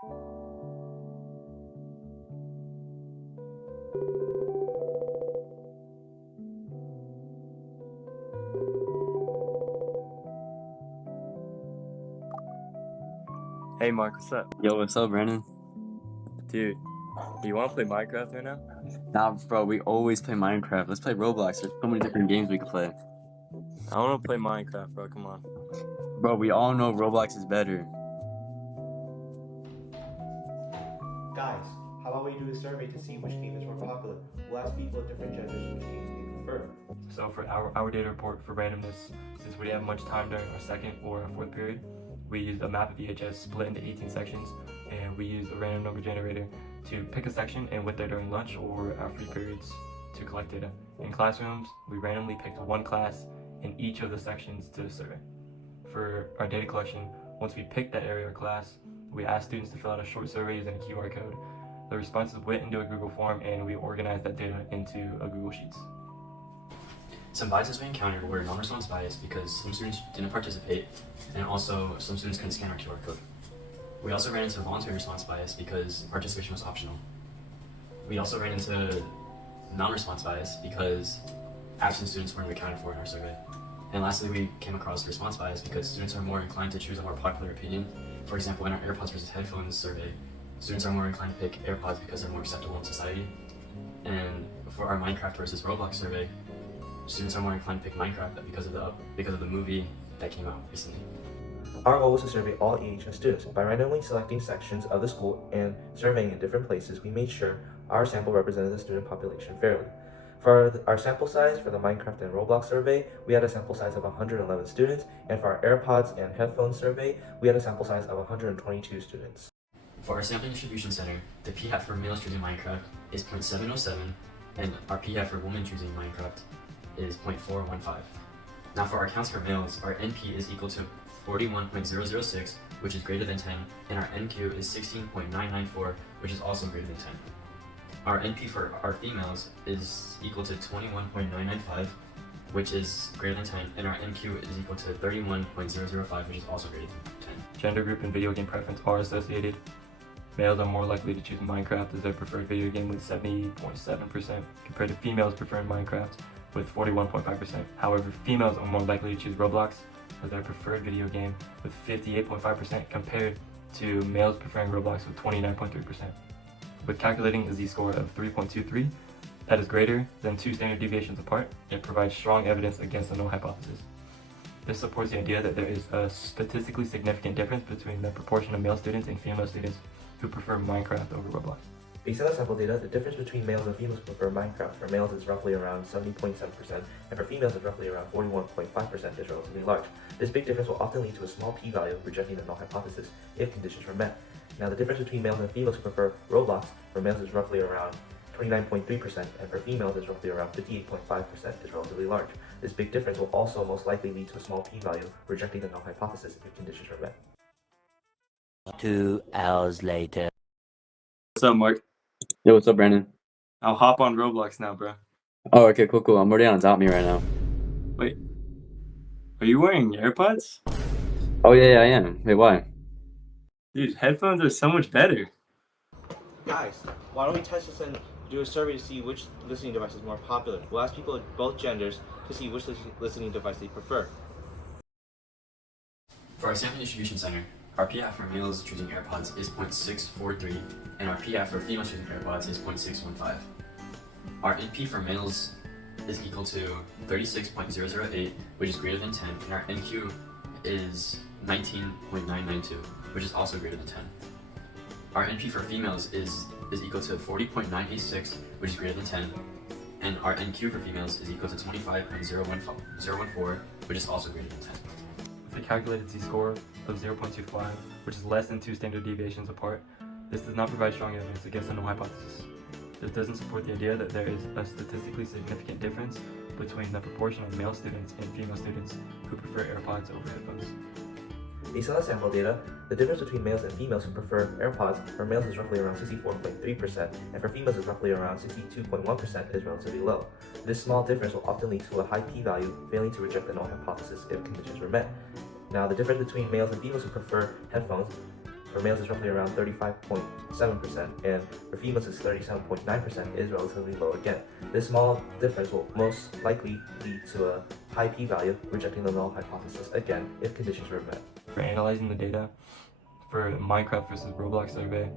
Hey Mark, what's up? Yo, what's up, Brandon? Dude, you wanna play Minecraft right now? Nah, bro, we always play Minecraft. Let's play Roblox. There's so many different games we could play. I wanna play Minecraft, bro, come on. Bro, we all know Roblox is better. Guys, how about we do a survey to see which game is more popular? We'll ask people of different genders which game they prefer. So for our data report for randomness, since we didn't have much time during our second or our fourth period, we used a map of VHS split into 18 sections, and we used a random number generator to pick a section and went there during lunch or our free periods to collect data. In classrooms, we randomly picked one class in each of the sections to survey. For our data collection, once we picked that area or class, we asked students to fill out a short survey using a QR code. The responses went into a Google form, and we organized that data into a Google Sheets. Some biases we encountered were non-response bias because some students didn't participate, and also some students couldn't scan our QR code. We also ran into voluntary response bias because participation was optional. We also ran into non-response bias because absent students weren't accounted for in our survey. And lastly, we came across response bias because students are more inclined to choose a more popular opinion. For example, in our AirPods versus headphones survey, students are more inclined to pick AirPods because they're more acceptable in society. And for our Minecraft versus Roblox survey, students are more inclined to pick Minecraft because of the movie that came out recently. Our goal was to survey all EHS students. By randomly selecting sections of the school and surveying in different places, we made sure our sample represented the student population fairly. For our sample size for the Minecraft and Roblox survey, we had a sample size of 111 students, and for our AirPods and headphones survey, we had a sample size of 122 students. For our sampling distribution center, the p-hat for males choosing Minecraft is 0.707, and our p-hat for women choosing Minecraft is 0.415. Now for our counts for males, our NP is equal to 41.006, which is greater than 10, and our NQ is 16.994, which is also greater than 10. Our NP for our females is equal to 21.995, which is greater than 10, and our NQ is equal to 31.005, which is also greater than 10. Gender group and video game preference are associated. Males are more likely to choose Minecraft as their preferred video game with 70.7%, compared to females preferring Minecraft with 41.5%. However, females are more likely to choose Roblox as their preferred video game with 58.5%, compared to males preferring Roblox with 29.3%. With calculating a z-score of 3.23, that is greater than 2 standard deviations apart, it provides strong evidence against the null hypothesis. This supports the idea that there is a statistically significant difference between the proportion of male students and female students who prefer Minecraft over Roblox. Based on the sample data, the difference between males and females who prefer Minecraft for males is roughly around 70.7%, and for females is roughly around 41.5% is relatively large. This big difference will often lead to a small p-value rejecting the null hypothesis if conditions were met. Now the difference between males and females who prefer Roblox for males is roughly around 29.3%, and for females is roughly around 58.5% is relatively large. This big difference will also most likely lead to a small p-value rejecting the null hypothesis if conditions were met. 2 hours later. What's up, Mark? Yo, what's up, Brandon? I'll hop on Roblox now, bro. Oh, okay, cool. I'm already on Adopt Me right now. Wait, are you wearing AirPods? Oh, yeah, I am. Wait, why? Dude, headphones are so much better. Guys, why don't we test this and do a survey to see which listening device is more popular? We'll ask people of both genders to see which listening device they prefer. For our sampling distribution center, our p-hat for males choosing AirPods is 0.643, and our p-hat for females choosing AirPods is 0.615. Our NP for males is equal to 36.008, which is greater than 10, and our NQ is 19.992, which is also greater than 10. Our NP for females is equal to 40.986, which is greater than 10, and our NQ for females is equal to 25.014, which is also greater than 10. With a calculated z-score of 0.25, which is less than 2 standard deviations apart, this does not provide strong evidence against the null hypothesis. This doesn't support the idea that there is a statistically significant difference between the proportion of male students and female students who prefer AirPods over headphones. Based on the sample data, the difference between males and females who prefer AirPods for males is roughly around 64.3%, and for females is roughly around 62.1% is relatively low. This small difference will often lead to a high p-value, failing to reject the null hypothesis if conditions were met. Now, the difference between males and females who prefer headphones for males is roughly around 35.7%, and for females is 37.9%, is relatively low again. This small difference will most likely lead to a high p-value, rejecting the null hypothesis again if conditions were met. For analyzing the data for Minecraft versus Roblox survey,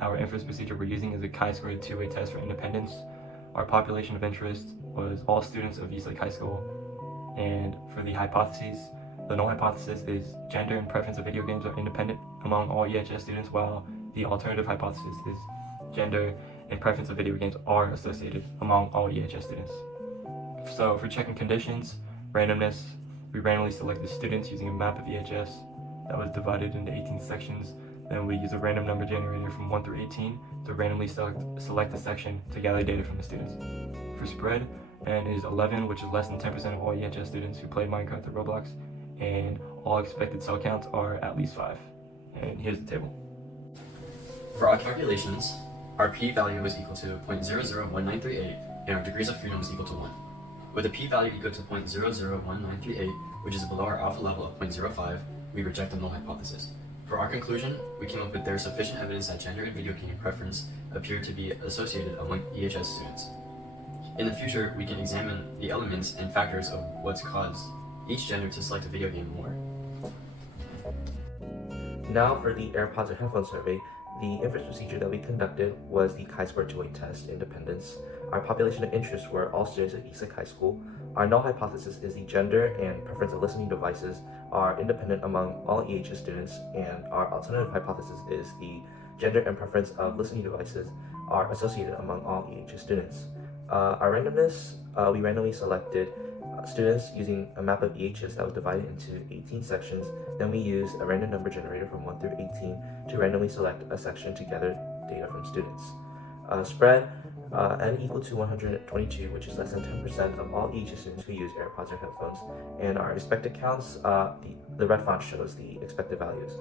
our inference procedure we're using is a chi-squared two-way test for independence. Our population of interest was all students of Eastlake High School, and for the hypotheses, the null hypothesis is gender and preference of video games are independent among all EHS students, while the alternative hypothesis is gender and preference of video games are associated among all EHS students. So for checking conditions, randomness, we randomly select the students using a map of EHS that was divided into 18 sections. Then we use a random number generator from 1 through 18 to randomly select a section to gather data from the students. For spread, N is 11, which is less than 10% of all EHS students who played Minecraft or Roblox, and all expected cell counts are at least 5. And here's the table. For our calculations, our p-value is equal to 0.001938, and our degrees of freedom is equal to 1. With a p-value equal to 0.001938, which is below our alpha level of 0.05, we reject the null hypothesis. For our conclusion, we came up with there is sufficient evidence that gender and video game preference appear to be associated among EHS students. In the future, we can examine the elements and factors of what's caused each gender to select a video game more. Now for the AirPods or headphone survey, the inference procedure that we conducted was the chi-square two-way test independence. Our population of interest were all students at Eastlake High School. Our null hypothesis is the gender and preference of listening devices are independent among all EHS students, and our alternative hypothesis is the gender and preference of listening devices are associated among all EHS students. Our randomness, we randomly selected students using a map of EHS that was divided into 18 sections. Then we used a random number generator from 1 through 18 to randomly select a section to gather data from students. Spread, N equal to 122, which is less than 10% of all EHS students who use AirPods or headphones. And our expected counts, the red font shows the expected values.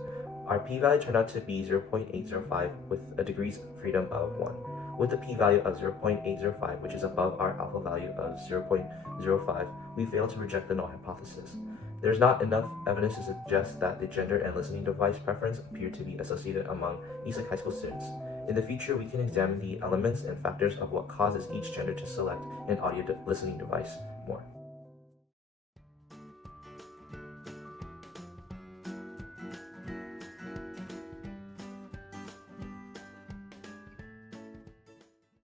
Our p-value turned out to be 0.805 with a degrees freedom of 1. With a p-value of 0.805, which is above our alpha value of 0.05, we fail to reject the null hypothesis. There is not enough evidence to suggest that the gender and listening device preference appear to be associated among Eastlake High School students. In the future, we can examine the elements and factors of what causes each gender to select an audio listening device more.